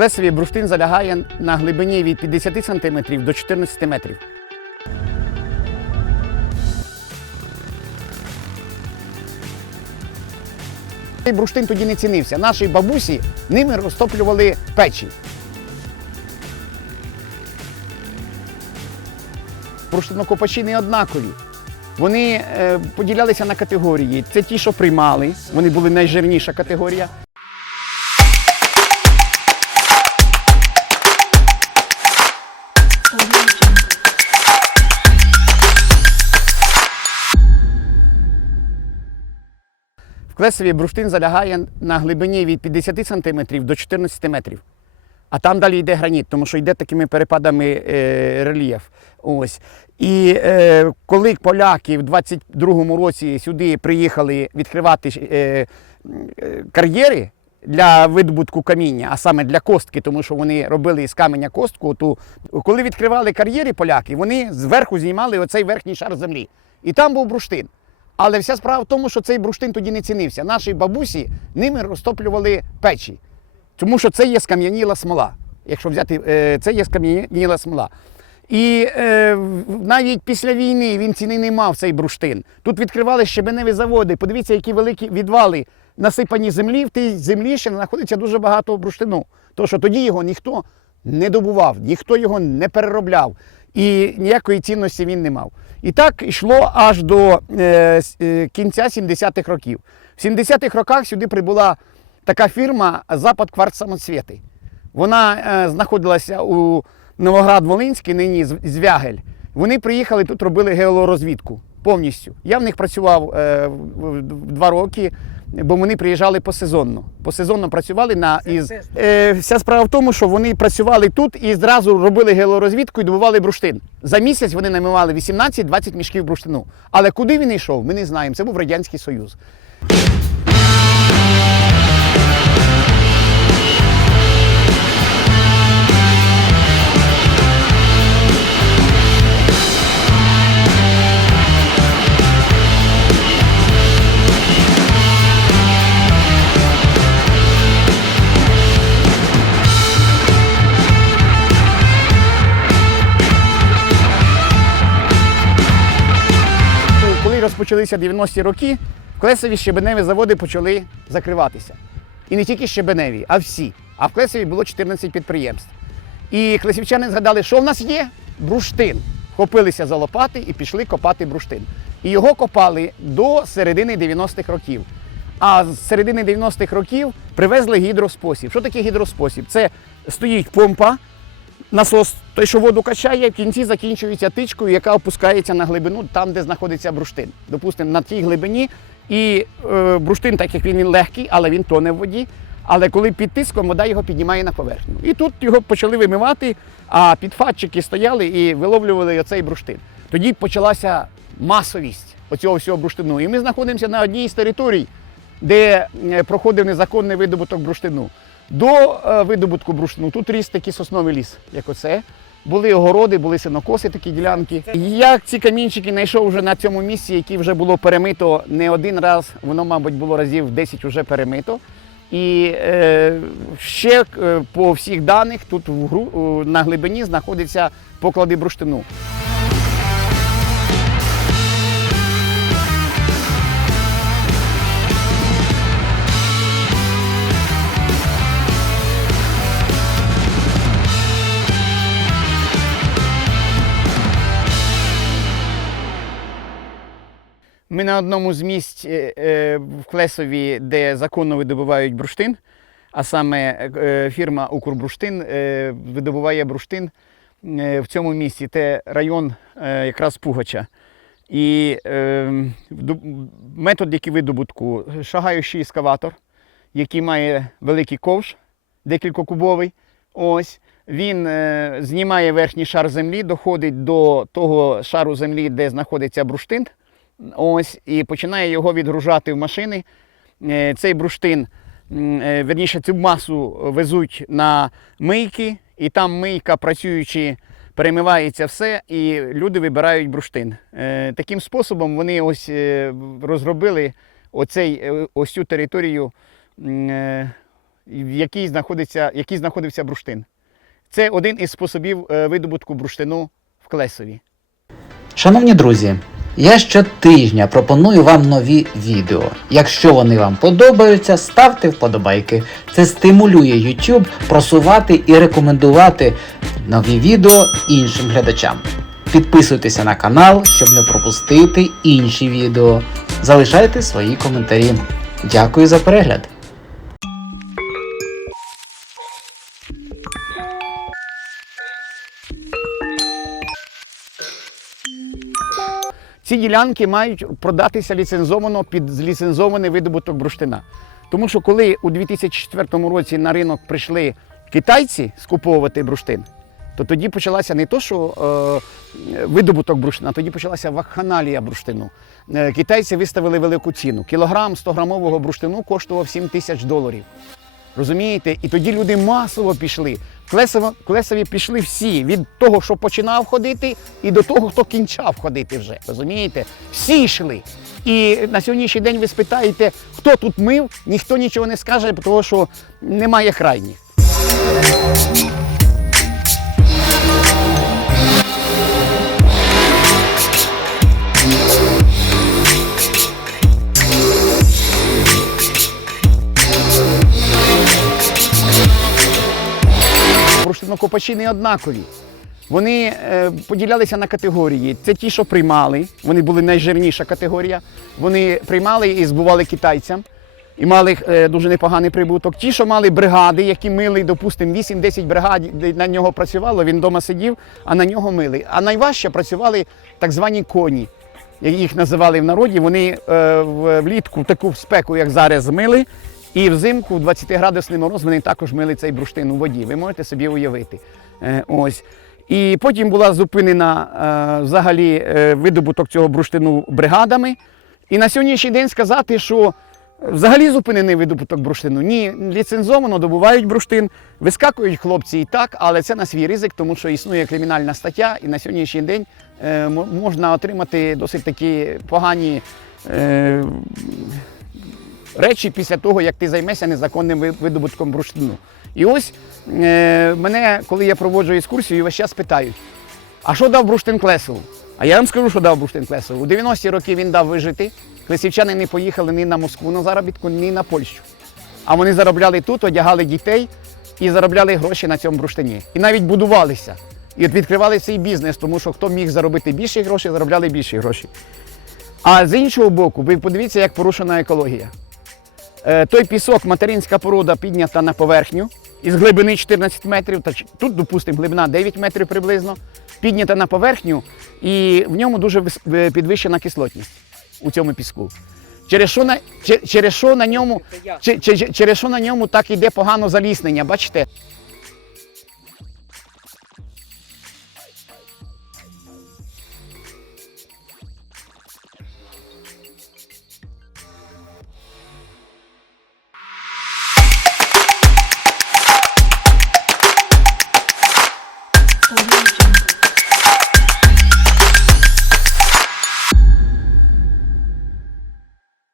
Клесовий бурштин залягає на глибині від 50 см до 14 метрів. Цей бурштин тоді не цінився. Наші бабусі ними розтоплювали печі. Бурштинокопачі не однакові. Вони е, поділялися на категорії. Це ті, що приймали, вони були найжирніша категорія. В Клесові бурштин залягає на глибині від 50 см до 14 метрів. А там далі йде граніт, тому що йде такими перепадами е, рельєф. Ось. І е, коли поляки в 22-му році сюди приїхали відкривати е, е, кар'єри для видобутку каміння, а саме для костки, тому що вони робили з каменя костку, то коли відкривали кар'єри поляки, вони зверху знімали оцей верхній шар землі. І там був бурштин. Але вся справа в тому, що цей бурштин тоді не цінився. Наші бабусі ними розтоплювали печі. Тому що це є скам'яніла смола. Якщо взяти, е, це є скам'яніла смола. І е, навіть після війни він ціни не мав цей бурштин. Тут відкривали щебеневі заводи. Подивіться, які великі відвали насипані землі. В тій землі ще знаходиться дуже багато бурштину. Тому що тоді його ніхто не добував, ніхто його не переробляв. І ніякої цінності він не мав. І так йшло аж до е, е, кінця 70-х років. В 70-х роках сюди прибула така фірма Запад кварц самоцвіти. Вона е, знаходилася у Новоград-Волинський, нині Звягель. Вони приїхали тут, робили геологорозвідку повністю. Я в них працював е, два роки, бо вони приїжджали посезонно. Посезонно працювали на із. Е, вся справа в тому, що вони працювали тут і зразу робили геологорозвідку і добували бурштин. За місяць вони намивали 18-20 мішків бурштину. Але куди він йшов, ми не знаємо. Це був Радянський Союз. Коли розпочалися 90-ті роки, Клесові щебеневі заводи почали закриватися. І не тільки щебеневі, а всі. А в Клесові було 14 підприємств. І клесівчани згадали, що в нас є бруштин. Хопилися за лопати і пішли копати бруштин. І його копали до середини 90-х років. А з середини 90-х років привезли гідроспосіб. Що таке гідроспосіб? Це стоїть помпа, насос, той, що воду качає, в кінці закінчується тичкою, яка опускається на глибину там, де знаходиться бруштин. Допустимо, на тій глибині. І е, бруштин, так як він, він легкий, але він тоне в воді. Але коли під тиском вода його піднімає на поверхню. І тут його почали вимивати, а підфатчики стояли і виловлювали оцей бруштин. Тоді почалася масовість оцього всього бруштину. І ми знаходимося на одній з територій, де е, проходив незаконний видобуток бруштину. До е, видобутку бурштину тут ріс такий сосновий ліс, як оце. Були огороди, були синокоси, такі ділянки. Я ці камінчики знайшов вже на цьому місці, яке вже було перемито не один раз, воно, мабуть, було разів 10 вже перемито. І е, ще е, по всіх даних тут в на глибині знаходяться поклади бурштину. Ми на одному з місць е, е, в Клесові, де законно видобувають бурштин, а саме е, фірма Укрбруштин е, видобуває бурштин в цьому місці. Це район якраз Пугача. І метод, який видобутку, шагаючий ескаватор, який має великий ковш, декількокубовий. Ось. Він знімає верхній шар землі, доходить до того шару землі, де знаходиться бурштин. Ось, і починає його відгружати в машини. Е, Цей бурштин, е, верніше, цю масу везуть на мийки, і там мийка, працюючи, перемивається все, і люди вибирають бурштин. Е, Таким способом вони ось розробили оцей, ось цю територію в якій знаходиться, який знаходився бурштин. Це один із способів видобутку бурштину в Клесові. Шановні друзі, я щотижня пропоную вам нові відео. Якщо вони вам подобаються, ставте вподобайки. Це стимулює YouTube просувати і рекомендувати нові відео іншим глядачам. Підписуйтеся на канал, щоб не пропустити інші відео. Залишайте свої коментарі. Дякую за перегляд! Ці ділянки мають продатися ліцензовано під ліцензований видобуток бурштина. Тому що коли у 2004 році на ринок прийшли китайці скуповувати бурштин, то тоді почалася не то, що е, видобуток бурштина, а тоді почалася вакханалія бурштину. Е, китайці виставили велику ціну. Кілограм 100-грамового бурштину коштував 7 тисяч доларів. Розумієте? І тоді люди масово пішли. Клесово, Клесові пішли всі від того, що починав ходити, і до того, хто кінчав ходити вже. Розумієте? Всі йшли. І на сьогоднішній день ви спитаєте, хто тут мив, ніхто нічого не скаже, тому що немає крайніх. Бурштинокопачі не однакові. Вони е, поділялися на категорії. Це ті, що приймали, вони були найжирніша категорія. Вони приймали і збували китайцям і мали е, дуже непоганий прибуток. Ті, що мали бригади, які мили, допустимо, 8-10 бригад на нього працювало, він вдома сидів, а на нього мили. А найважче працювали так звані коні, як їх називали в народі. Вони е, влітку таку спеку, як зараз, мили. І взимку в 20-градусний мороз вони також мили цей бурштин у воді. Ви можете собі уявити. Е, ось. І потім була зупинена е, взагалі е, видобуток цього бурштину бригадами. І на сьогоднішній день сказати, що взагалі зупинений видобуток бурштину. Ні, ліцензовано добувають бурштин, вискакують хлопці і так, але це на свій ризик, тому що існує кримінальна стаття, і на сьогоднішній день можна отримати досить такі погані. Речі після того, як ти займешся незаконним видобутком бурштину. І ось е, мене, коли я проводжу екскурсію, весь час питають: а що дав бурштин Клесову? А я вам скажу, що дав бурштин Клесову. У 90-ті роки він дав вижити. Клесівчани не поїхали ні на Москву на заробітку, ні на Польщу. А вони заробляли тут, одягали дітей і заробляли гроші на цьому бурштині. І навіть будувалися. І от відкривали цей бізнес, тому що хто міг заробити більше грошей, заробляли більше гроші. А з іншого боку, ви подивіться, як порушена екологія. Е, той пісок, материнська порода піднята на поверхню із глибини 14 метрів, тут, допустимо, глибина 9 метрів приблизно, піднята на поверхню, і в ньому дуже е, підвищена кислотність у цьому піску. Через що на, через що на ньому, че- че- через що на ньому так іде погано заліснення, бачите?